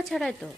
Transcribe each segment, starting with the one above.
নোংরা ছাড়াই তো।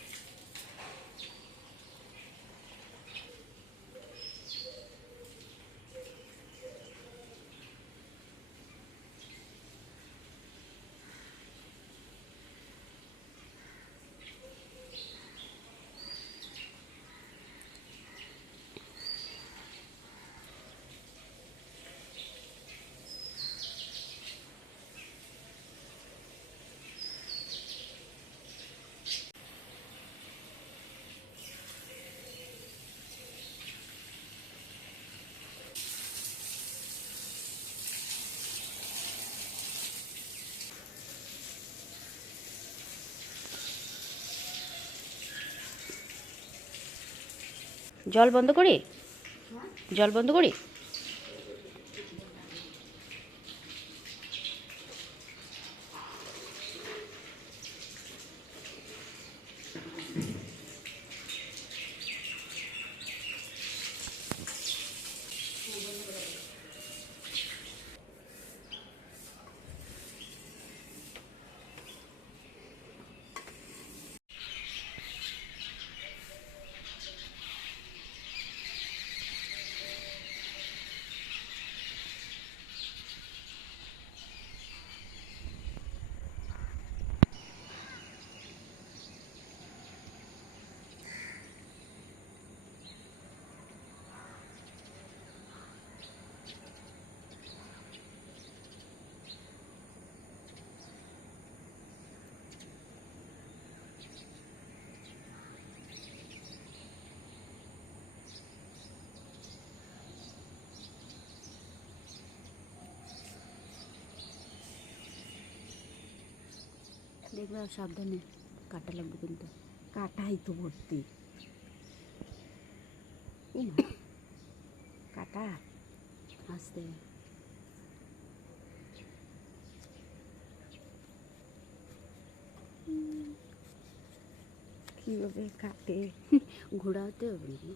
জল বন্ধ করি, জল বন্ধ করি। দেখবে সাবধানে, কাটা লাগবে কিন্তু। কাটাই তো ভর্তি। কাটা আস্তে। কীভাবে কাটে ঘোরাতে হবে না,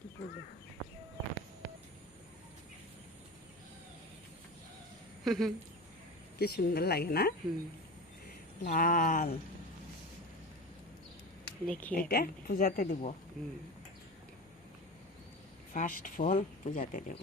কি করবে। কি সুন্দর লাগে না? লাল। দেখি এটা পূজাতে দেব, ফার্স্ট ফল পূজাতে দেব।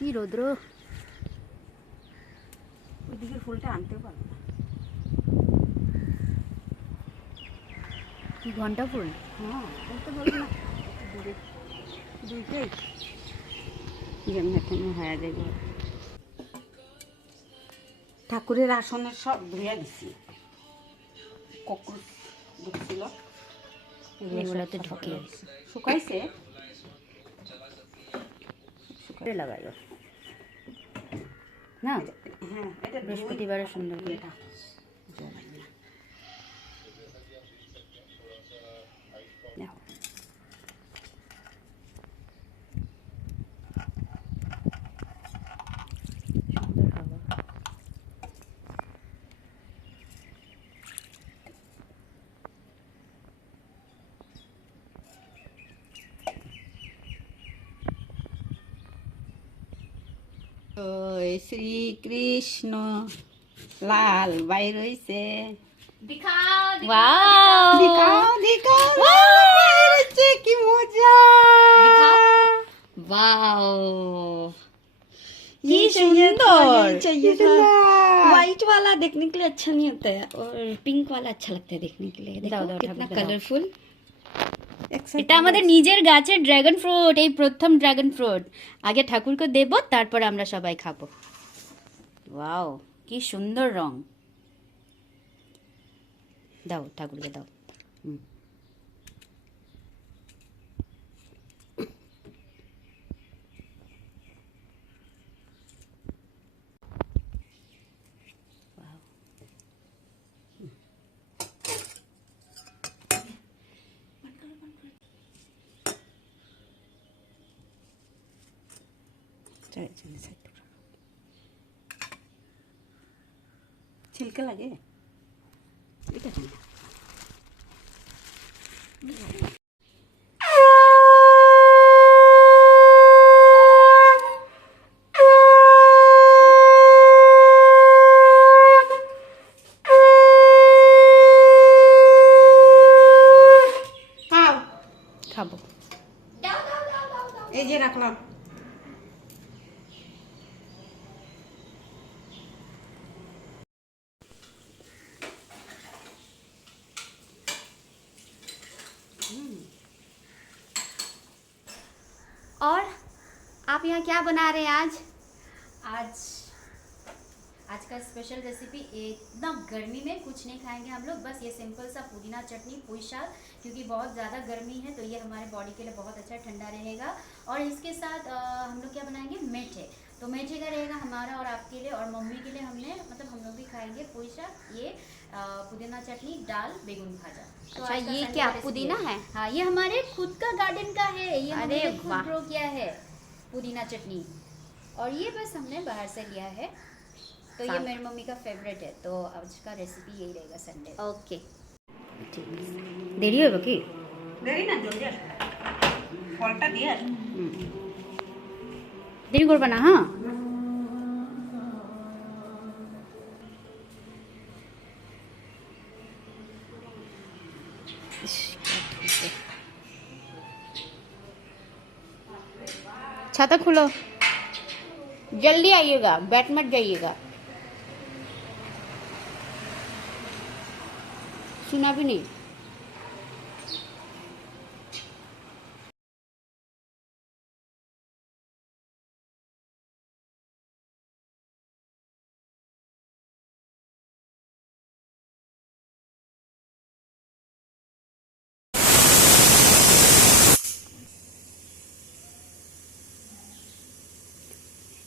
কি রৌদ্র, ওইদিকের ফুলটা আনতেও পারবো না। কি ঘন্টা ফুল? হ্যাঁ, বলতে পারবো না। দুইটাই যেমন এখন হয়ে যাবে। ঠাকুরের আসনের সব ধুয়ে দিছি, ককরোচ ঢুকছিল, এগুলোতে ঢুকে শুকাইছে। লাগাইব না, হ্যাঁ, এটা বৃহস্পতিবারে সুন্দর করে। এটা দেখো সুন্দর হাওয়া। জয় শ্রীকৃষ্ণ। লাল বাইর হইছে। ওয়াও, দেখাও দেখাও, লাল বাইর হইছে, কি মজা। वाओ, ये ये सुंदर। चाहिए था। व्हाइट वाला देखने के लिए अच्छा नहीं होता है, और पिंक वाला अच्छा लगता है देखने के लिए। देखो कितना कलरफुल। এটা আমাদের নিজের গাছের ড্রাগন ফ্রুট, এই প্রথম ড্রাগন ফ্রুট। আগে ঠাকুরকে দেব, তারপর আমরা সবাই খাবো। ওয়াও, কি সুন্দর রং। দাও ঠাকুরকে দাও। छिलका लगे এটা কেন খাবো। এই যে রাখলাম। और आप यहाँ क्या बना रहे हैं आज? आज का स्पेशल रेसिपी, एकदम गर्मी में कुछ नहीं खाएंगे हम लोग, बस ये सिंपल सा पुदीना चटनी पुई शाक, क्योंकि बहुत ज़्यादा गर्मी है तो ये हमारे बॉडी के लिए बहुत अच्छा ठंडा रहेगा। और इसके साथ हम लोग क्या बनाएंगे, मेठे। तो मेठे का रहेगा हमारा और आपके लिए, और मम्मी के लिए हमने, मतलब हम लोग भी खाएंगे पुई शाक, ये पुदीना चटनी, दाल, बेगुन भाजा। तो अच्छा, आज का ये Sunday क्या रेसिपी पुदीना है? हाँ, ये हमारे खुद का गार्डन का है, ये अरे हमने खुद वाह। ग्रो किया है पुदीना चटनी। और ये बस हमने बाहर से लिया है, तो ये साथ। मेरी मम्मी का फेवरेट है, तो आज का रेसिपी यही रहेगा संडे। ओके, देरी होगा कि দেরি না জলদি আসবে ফলটা দিয়ে আসবে देरी करबा ना। हाँ, छाता खोलो, जल्दी आइएगा, बैठ मत जाइएगा। सुना भी नहीं।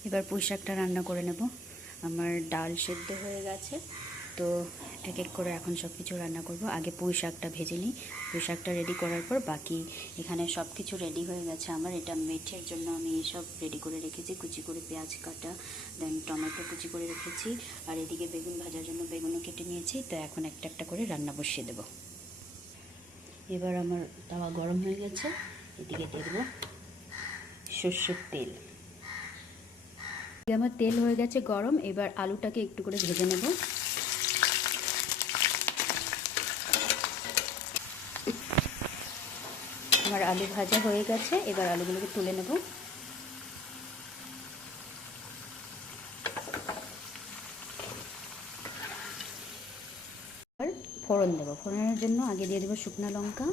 এবার পুঁই শাকটা রান্না করে নেব। আমার ডাল সেদ্ধ হয়ে গেছে, তো এক এক করে এখন সব কিছু রান্না করব। আগে পুঁই শাকটা ভেজে নিই, পুঁই শাকটা রেডি করার পর বাকি এখানে সব কিছু রেডি হয়ে গেছে আমার। এটা মেথের জন্য আমি সব রেডি করে রেখেছি, কুচি করে পেঁয়াজ কাটা, দেন টমেটো কুচি করে রেখেছি, আর এদিকে বেগুন ভাজার জন্য বেগুনও কেটে নিয়েছি। তো এখন একটা একটা করে রান্না বসিয়ে দেব। এবার আমার তাওয়া গরম হয়ে গেছে, এদিকে দিয়ে দেবো সর্ষের তেল। আমার তেল হয়ে গেছে গরম, এবার আলুটাকে একটু করে ভেজে নেব। আমার আলু ভাজা হয়ে গেছে, এবার আলুগুলোকে তুলে নেব। আর ফোড়ন দেব। ফোড়নের জন্য আগে দিয়ে দেব শুকনো লঙ্কা,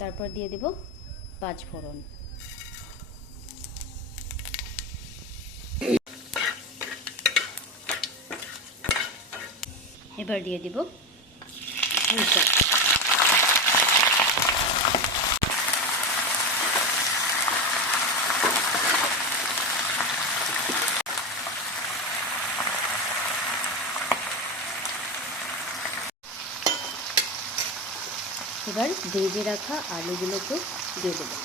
তারপর দিয়ে দেব 5 ফোড়ন। এবার দিয়ে দিব পুঁই শাক। এবার ভেজে রাখা আলুগুলোকে দিয়ে দেবো।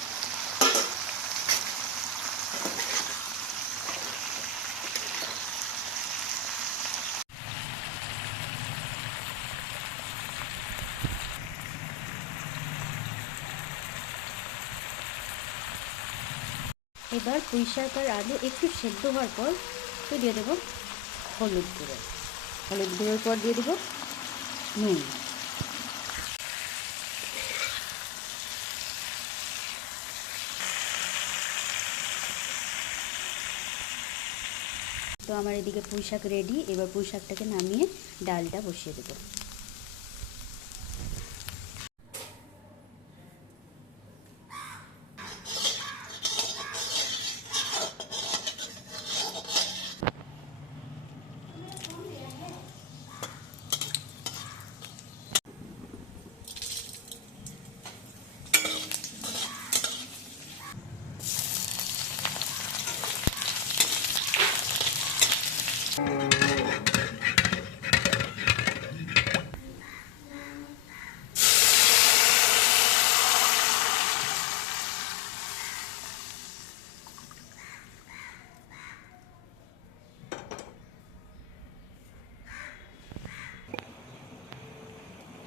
এবার পুঁই শাক আর আলু একটু সেদ্ধ হওয়ার পর তো দিয়ে দেবো হলুদ গুঁড়ো। হলুদ গুঁড়োর পর দিয়ে দেবো নুন। তো আমার এদিকে পুঁই শাক রেডি, এবার পুঁই শাকটাকে নামিয়ে ডালটা বসিয়ে দেবো।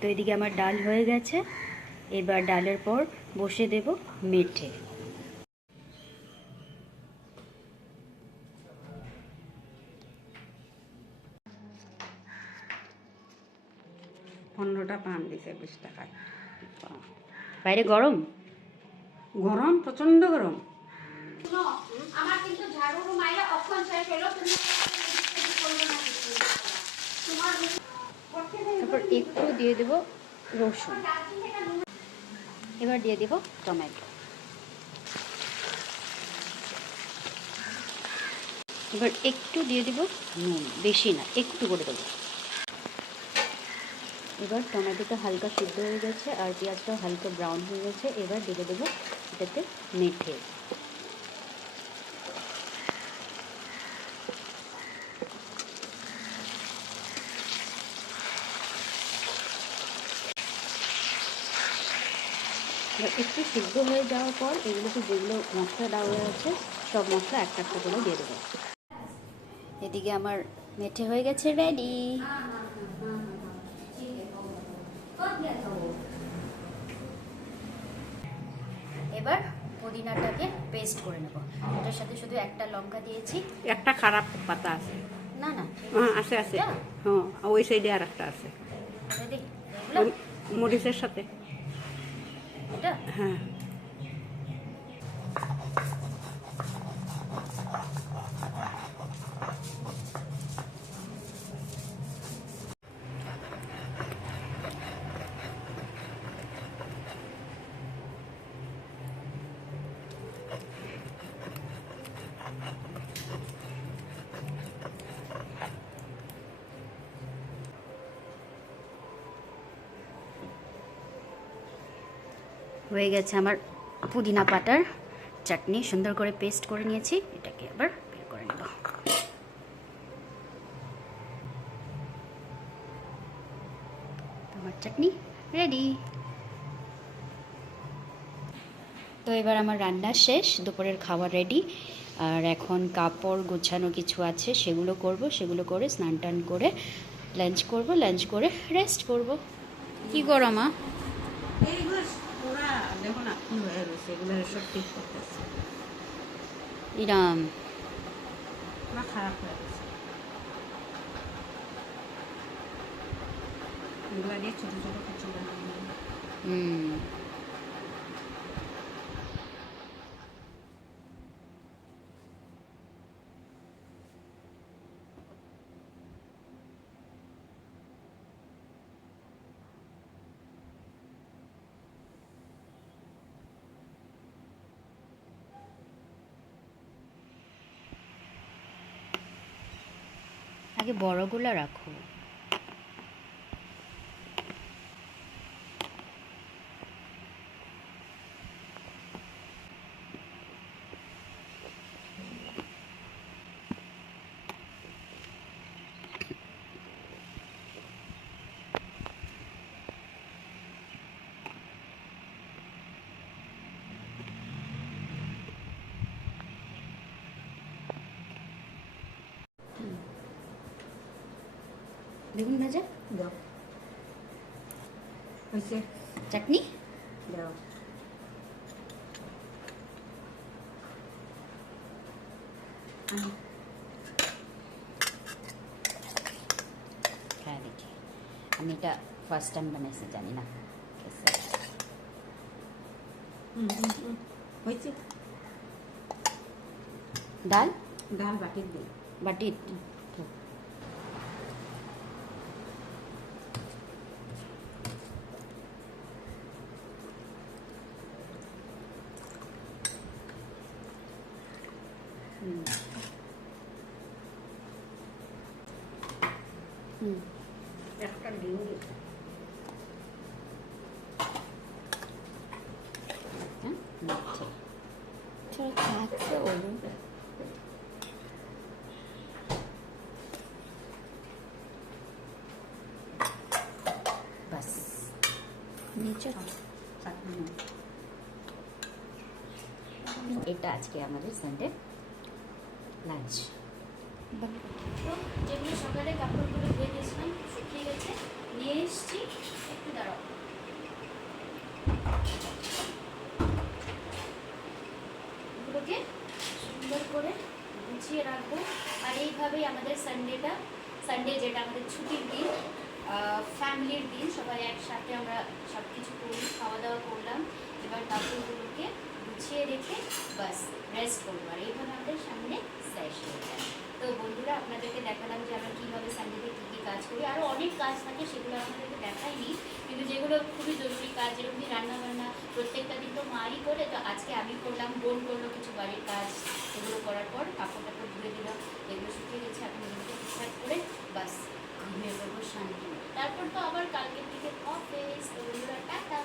তো এদিকে আমার ডাল হয়ে গেছে, এবার ডালের পর বসে দেব মেঠে। পনেরোটা পান দিছে 20 টাকায়। বাইরে গরম? গরম, প্রচন্ড গরম। আমার কিন্তু ঝাড়ু মাইরা অক্ষণ শেষ হলো, তুমি তারপর একটু দিয়ে দেব রসুন, এবার দিয়ে দেব টমেটো, এবার একটু দিয়ে দেব নুন, বেশি না, একটু করে দেবো। এবার টমেটোটা হালকা সিদ্ধ হয়ে গেছে আর পেঁয়াজটাও হালকা ব্রাউন হয়ে গেছে, এবার দিয়ে দেবো এটাতে মেথি। এবার একটু সিদ্ধ হয়ে যাওয়ার পর এগুলোতে যেগুলো মশলা দেওয়া আছে সব মশলা একটা একটা করে দিয়ে দেবো। এদিকে আমার মেঠে হয়ে গেছে রেডি। এবার পুদিনাটাকে পেস্ট করে নেব। এটার সাথে শুধু একটা লঙ্কা দিয়েছি। একটা খারাপ পাতা আছে। না না, হ্যাঁ আছে আছে, হ্যাঁ ওই সাইডে আর একটা আছে রেডি এগুলো মরিচের সাথে। এটা হ্যাঁ হয়ে গেছে আমার পুদিনা পাতার চাটনি, সুন্দর করে পেস্ট করে নিয়েছি। এটাকে আবার বের করে নেব। আমার চাটনি রেডি। তো এবার আমার রান্না শেষ, দুপুরের খাবার রেডি। আর এখন কাপড় গোছানো কিছু আছে, সেগুলো করব, সেগুলো করে স্নান টান করে লাঞ্চ করব, লাঞ্চ করে রেস্ট করব। কি করো মা? এইগুলো পুরা দেখো না কি হয়ে রয়েছে, এগুলো সব ঠিক করতেছে, ইরাম পুরা খারাপ হয়ে গেছে। এগুলো দিয়ে ছোট ছোট কিছু হুম, আগে বড়গুলো রাখো। বেগুন ভাজা দাও, হয়েছে চাটনি দাও। হ্যাঁ দেখি, আমি এটা ফার্স্ট টাইম বানাইছি, জানি না হয়েছে। ডাল ডাল বাটির দিই। বাটি একটা ডিম দিই। বাস নিচে চাটনি এটা আজকে আমাদের সানডে লাঞ্চ। তো যেগুলো সকালে কাপড়গুলো ধুয়ে দিয়েছিলাম শুকিয়ে গেছে, নিয়ে এসছি। একটু দাঁড়াও, এগুলোকে সুন্দর করে গুছিয়ে রাখবো। আর এইভাবেই আমাদের সানডে যেটা আমাদের ছুটির দিন, ফ্যামিলির দিন, সবাই একসাথে আমরা সব কিছু করি, খাওয়া দাওয়া করলাম, এবার কাপড়গুলোকে গুছিয়ে রেখে বাস রেস্ট করবো। আর এইভাবে আমাদের সামনে শেষ হয়ে যায়। তো বন্ধুরা, আপনাদেরকে দেখালাম যে আমরা কীভাবে সানডেতে কী কী কাজ করি। আরও অনেক কাজ থাকে, সেগুলো আপনাদেরকে দেখাইনি, কিন্তু যেগুলো খুবই জরুরি কাজ, যেরকম রান্নাবান্না প্রত্যেকটা দিন তো মাই করে, তো আজকে আমি করলাম, বোন করলো কিছু বাড়ির কাজ। এগুলো করার পর কাপড় টাপড় ধুয়ে দিলাম, এগুলো শুকিয়ে গেছে, এখন এগুলোকে ঠিকঠাক করে বাস ঘুমিয়ে পড়বো শান্তি। তারপর তো আবার কালকের থেকে অফিস। তো বন্ধুরা টাটা।